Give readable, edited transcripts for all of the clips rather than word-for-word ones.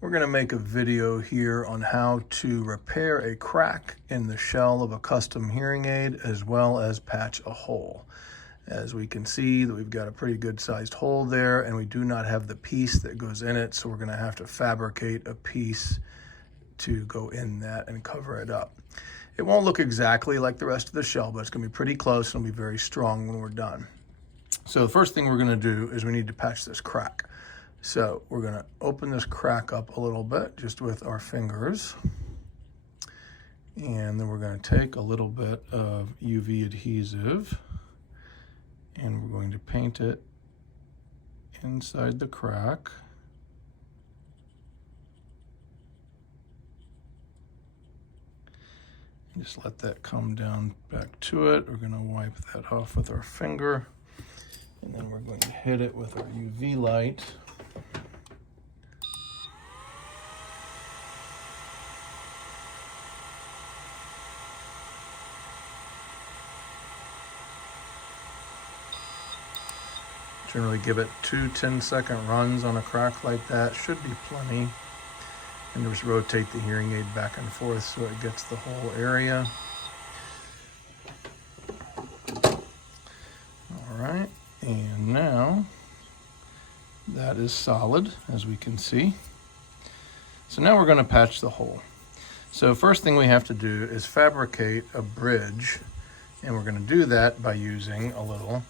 We're going to make a video here on how to repair a crack in the shell of a custom hearing aid as well as patch a hole. As we can see, that we've got a pretty good sized hole there, and we do not have the piece that goes in it, so we're going to have to fabricate a piece to go in that and cover it up. It won't look exactly like the rest of the shell, but it's going to be pretty close and it'll be very strong when we're done. So the first thing we're going to do is we need to patch this crack. So we're going to open this crack up a little bit just with our fingers, and then we're going to take a little bit of UV adhesive and we're going to paint it inside the crack. And just let that come down back to it. We're going to wipe that off with our finger, and then we're going to hit it with our UV light. Generally give it 2 10-second runs on a crack like that, should be plenty. And just rotate the hearing aid back and forth so it gets the whole area. All right, and now that is solid, as we can see. So now we're going to patch the hole. So first thing we have to do is fabricate a bridge, and we're going to do that by using a little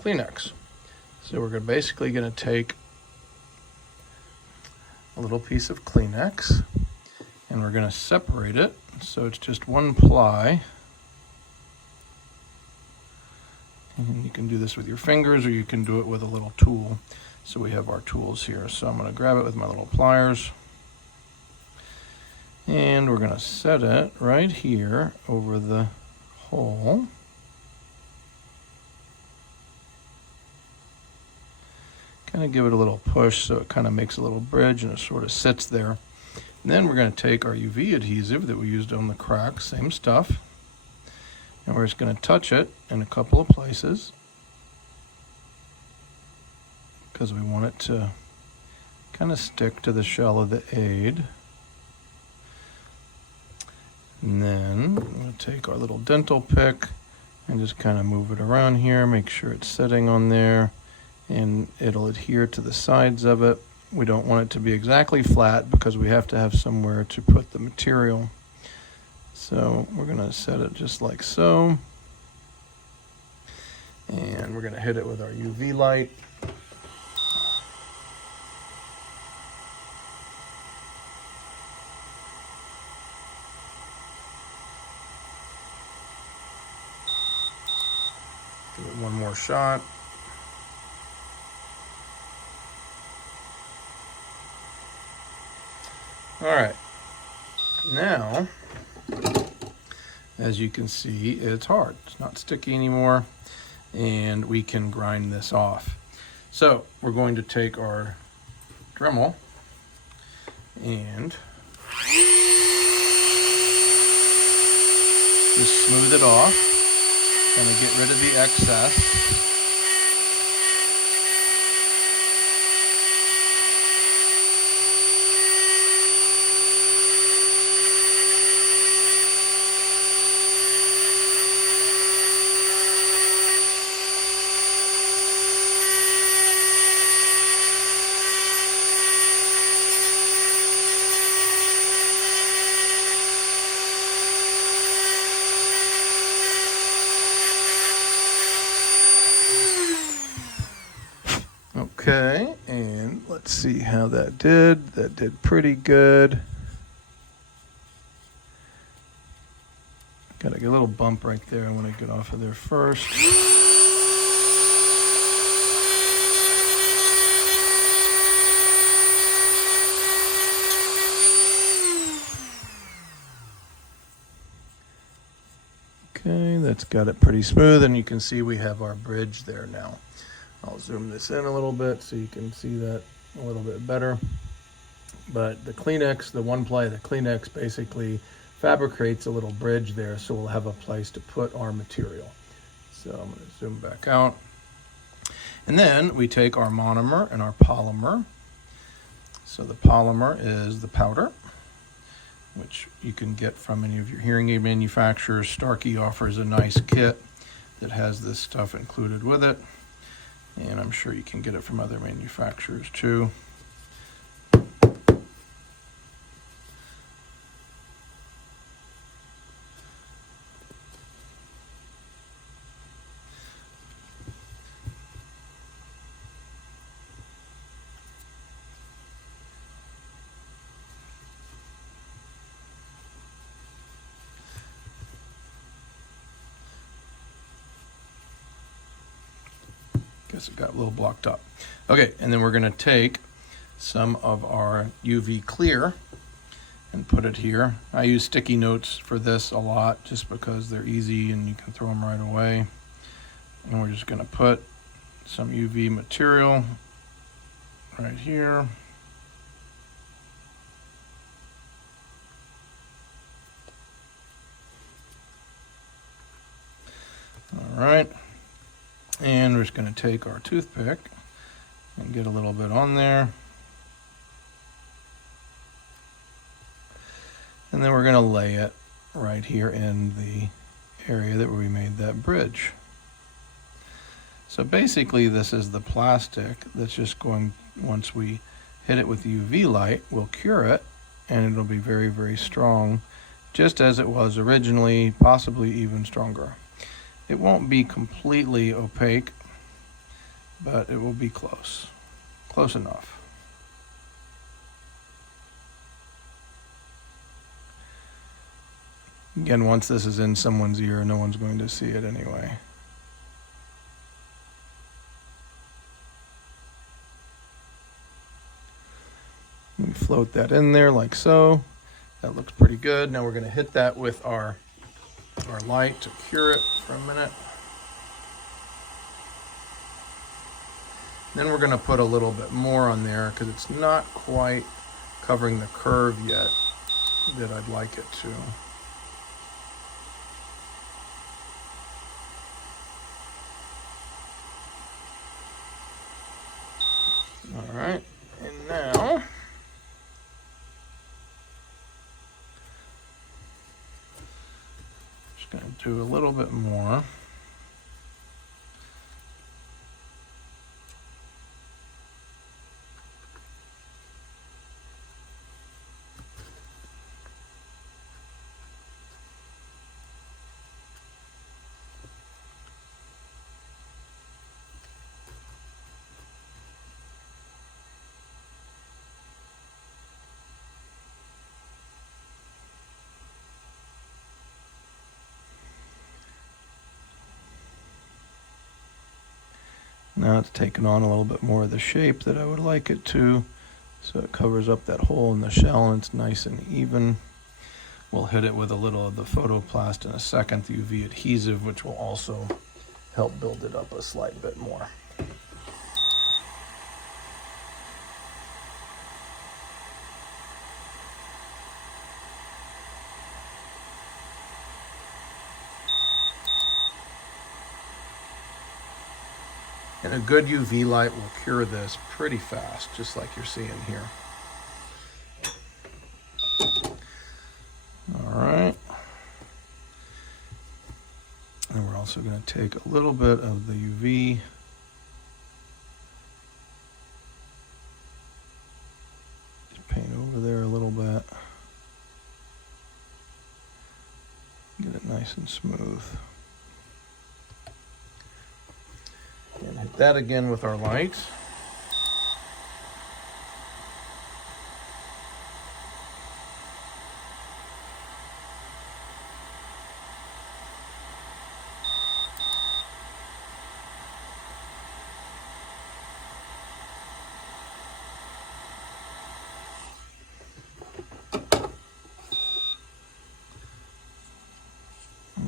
Kleenex. So we're basically going to take a little piece of Kleenex and we're going to separate it so it's just one ply. And you can do this with your fingers or you can do it with a little tool. So we have our tools here. So I'm going to grab it with my little pliers and we're going to set it right here over the hole. Kind of give it a little push so it kind of makes a little bridge and it sort of sits there. And then we're going to take our UV adhesive that we used on the crack, same stuff, and we're just going to touch it in a couple of places because we want it to kind of stick to the shell of the aid. And then we're going to take our little dental pick and just kind of move it around here, make sure it's sitting on there, and it'll adhere to the sides of it. We don't want it to be exactly flat because we have to have somewhere to put the material. So we're going to set it just like so. And we're going to hit it with our UV light. Give it one more shot. All right, now, as you can see, it's hard. It's not sticky anymore, and we can grind this off. So we're going to take our Dremel and just smooth it off, kind of get rid of the excess. Okay, and let's see how that did. That did pretty good. Got a little bump right there. I want to get off of there first. Okay, that's got it pretty smooth, and you can see we have our bridge there now. I'll zoom this in a little bit so you can see that a little bit better. But the Kleenex, the one ply of the Kleenex basically fabricates a little bridge there so we'll have a place to put our material. So I'm going to zoom back out. And then we take our monomer and our polymer. So the polymer is the powder, which you can get from any of your hearing aid manufacturers. Starkey offers a nice kit that has this stuff included with it, and I'm sure you can get it from other manufacturers too. Guess it got a little blocked up. Okay, and then we're going to take some of our UV clear and put it here. I use sticky notes for this a lot just because they're easy and you can throw them right away. And we're just going to put some UV material right here. All right. And we're just going to take our toothpick and get a little bit on there. And then we're going to lay it right here in the area that we made that bridge. So basically this is the plastic that's just going, once we hit it with UV light, we'll cure it and it'll be very, very strong, just as it was originally, possibly even stronger. It won't be completely opaque, but it will be close enough. Again, once this is in someone's ear, no one's going to see it anyway. We float that in there like so. That looks pretty good. Now we're going to hit that with our light to cure it for a minute. Then we're going to put a little bit more on there because it's not quite covering the curve yet that I'd like it to. All right, and now just going to do a little bit more. Now it's taken on a little bit more of the shape that I would like it to, so it covers up that hole in the shell and it's nice and even. We'll hit it with a little of the photoplast in a second, the UV adhesive, which will also help build it up a slight bit more. And a good UV light will cure this pretty fast, just like you're seeing here. All right. And we're also going to take a little bit of the UV. Just paint over there a little bit. Get it nice and smooth. And hit that again with our light.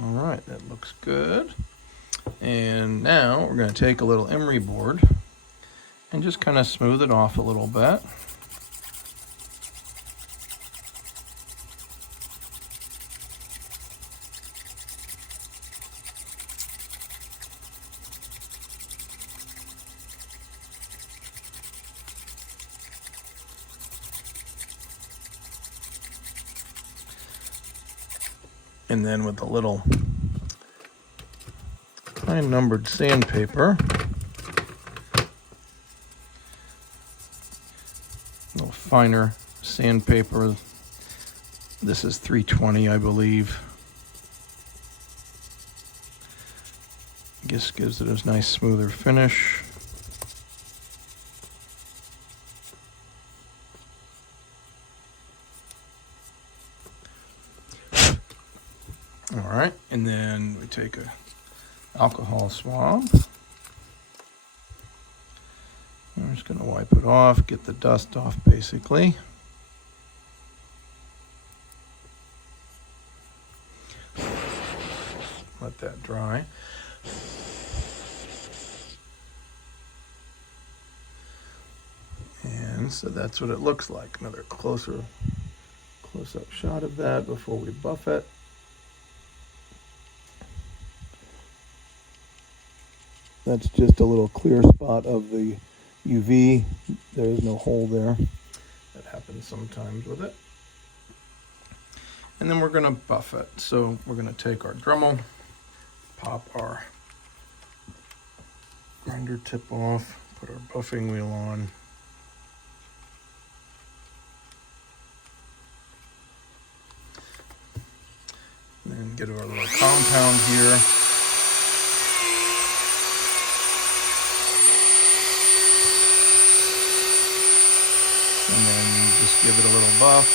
All right, that looks good. And now we're going to take a little emery board and just kind of smooth it off a little bit. And then with a little fine numbered sandpaper, a little finer sandpaper. This is 320, I believe. Just gives it a nice smoother finish. All right, and then we take a alcohol swab. I'm just going to wipe it off, get the dust off basically. Let that dry. And so that's what it looks like. Another close-up shot of that before we buff it. That's just a little clear spot of the UV. There is no hole there. That happens sometimes with it. And then we're going to buff it. So we're going to take our Dremel, pop our grinder tip off, put our buffing wheel on. And then get our little compound here. And then just give it a little buff.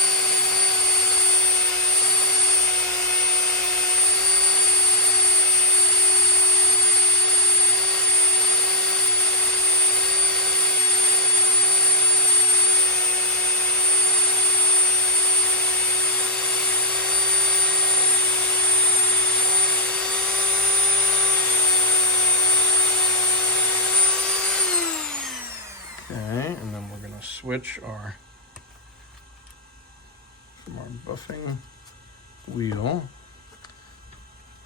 Okay, and then we're going to switch from our buffing wheel,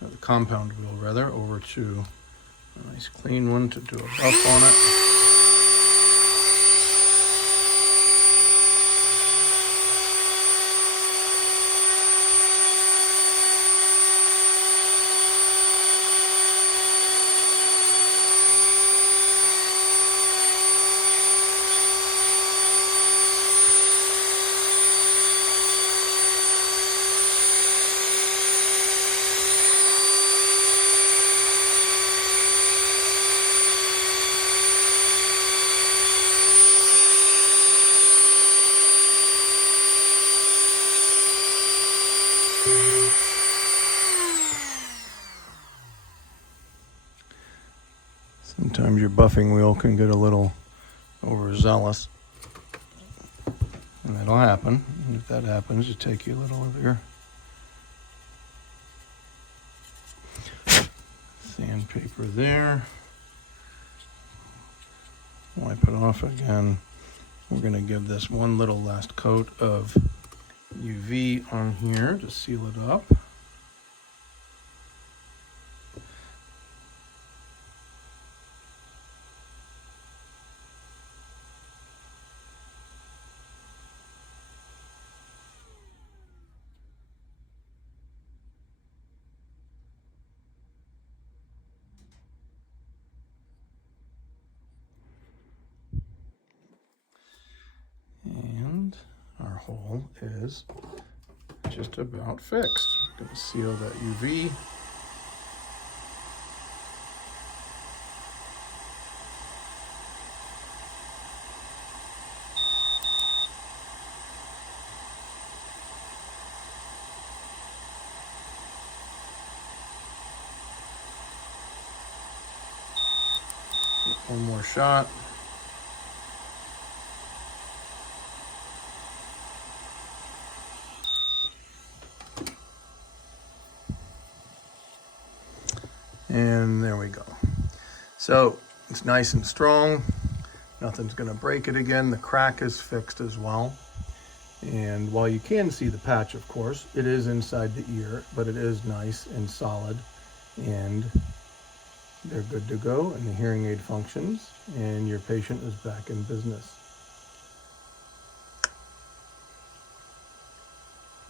or the compound wheel rather, over to a nice clean one to do a buff on it. Sometimes your buffing wheel can get a little overzealous, and that'll happen. And if that happens, you take your little of your sandpaper there, wipe it off again. We're going to give this one little last coat of UV on here to seal it up. And our hole is just about fixed. I'm going to seal that UV. One more shot. And there we go. So it's nice and strong. Nothing's going to break it again. The crack is fixed as well. And while you can see the patch, of course, it is inside the ear, but it is nice and solid. And they're good to go, and the hearing aid functions, and your patient is back in business.